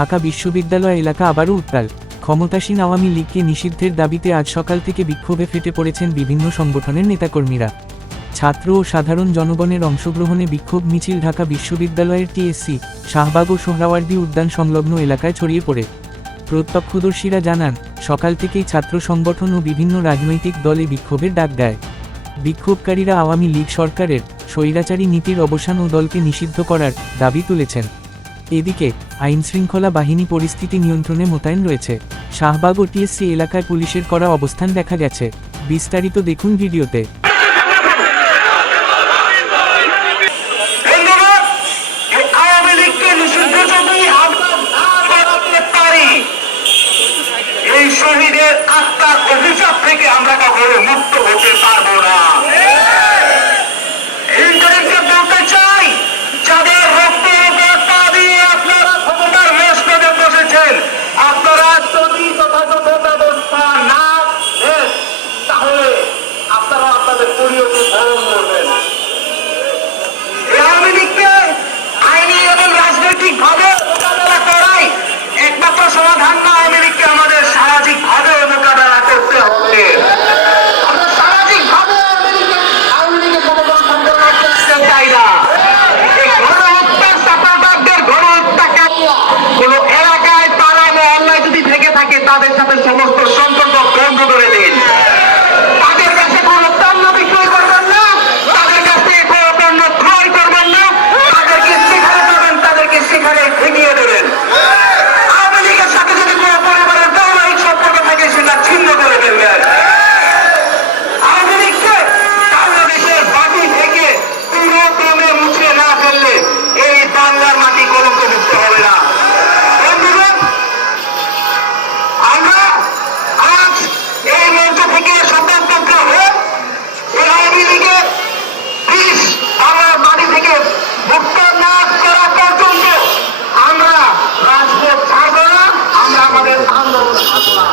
ঢাকা বিশ্ববিদ্যালয় এলাকা আবারও উত্তাল। ক্ষমতাসীন আওয়ামী লীগকে নিষিদ্ধের দাবিতে আজ সকাল থেকে বিক্ষোভে ফেটে পড়েছেন বিভিন্ন সংগঠনের নেতাকর্মীরা। ছাত্র ও সাধারণ জনগণের অংশগ্রহণে বিক্ষোভ মিছিল ঢাকা বিশ্ববিদ্যালয়ের টিএসসি, শাহবাগ ও সোহরাওয়ার্দী উদ্যান সংলগ্ন এলাকায় ছড়িয়ে পড়ে। প্রত্যক্ষদর্শীরা জানান, সকাল থেকেই ছাত্র সংগঠন ও বিভিন্ন রাজনৈতিক দলে বিক্ষোভের ডাক দেয়। বিক্ষোভকারীরা আওয়ামী লীগ সরকারের স্বৈরাচারী নীতির অবসান ও দলকে নিষিদ্ধ করার দাবি তুলেছেন। এদিকে আইনশৃঙ্খলা বাহিনী পরিস্থিতি নিয়ন্ত্রণে মোতায়েন রয়েছে। শাহবাগ ও টিএসসি এলাকায় পুলিশের কড়া অবস্থান দেখা গেছে। বিস্তারিত দেখুন ভিডিওতে। এই শহীদের আত্মার অভিশাপ থেকে আমরা কখনো মুক্ত হতে পারবো না। ইন্টারনেটকে বলতে চাই, যাদের রক্তের উপর পা দিয়ে আপনারা ক্ষমতার মসনদে বসেছেন, আপনারা যদি যথাযথ ব্যবস্থা না নেন, তাহলে আপনারা আপনাদের পরিণতি ধারণ করবেন। আওয়ামী লীগকে আইনি এবং রাজনৈতিক ভাবে মোকাবেলা করাই একমাত্র সমাধান না। আওয়ামী লীগকে আমাদের সামাজিক ভাবে মোকাবেলা করতে হবে। আমরা সামাজিক ভাবে আওয়ামী লীগের জনগণ সংগ্রাম করতে চাই না। এই গণহত্যার সাপাটারদের গণহত্যাকে কোন এলাকায় পাড়ায় মহল্লায় যদি থেকে থাকে, তাদের সাথে সমস্ত সম্পর্ক বন্ধ করে দিন। তাদের কাছে কোনো পণ্য বিক্রয় করবেন না, তাদের কাছ থেকে কোনো পণ্য ক্রয় করবেন না। তাদেরকে সেখানে পাবেন, তাদেরকে সেখানে ঠেকিয়ে দেবেন। আওয়ামী লীগের সাথে যদি কোনো পরিবারের বৈবাহিক সম্পর্ক থাকে, সেটা ছিন্ন করে দেবেন। আওয়ামী লীগকে বাংলাদেশের মাটি থেকে পুরো ক্রমে মুছে না ফেললে এই বাংলার মাটি কলঙ্ক মুক্ত হবে না। বন্ধুগণ, আমরা আজ এই মঞ্চ থেকে শপথবদ্ধ হয়ে এই আওয়ামী লীগের বিষ বাংলার মাটি থেকে মুক্ত না করা পর্যন্ত আমরা রাজপথ ছাড়ব না, আমরা আমাদের আন্দোলন ছাড়ব না।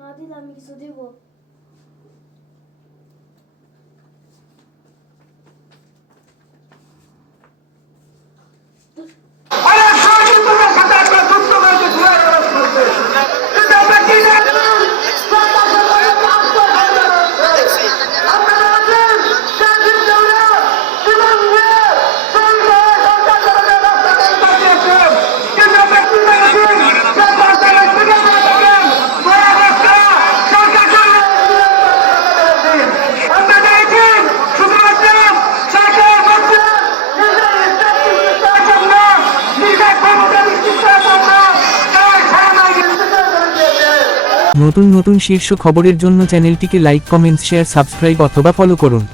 না দিলে আমি কিছু দিব। নতুন নতুন শীর্ষ খবরের জন্য চ্যানেলটিকে লাইক, কমেন্টস, শেয়ার, সাবস্ক্রাইব অথবা ফলো করুন।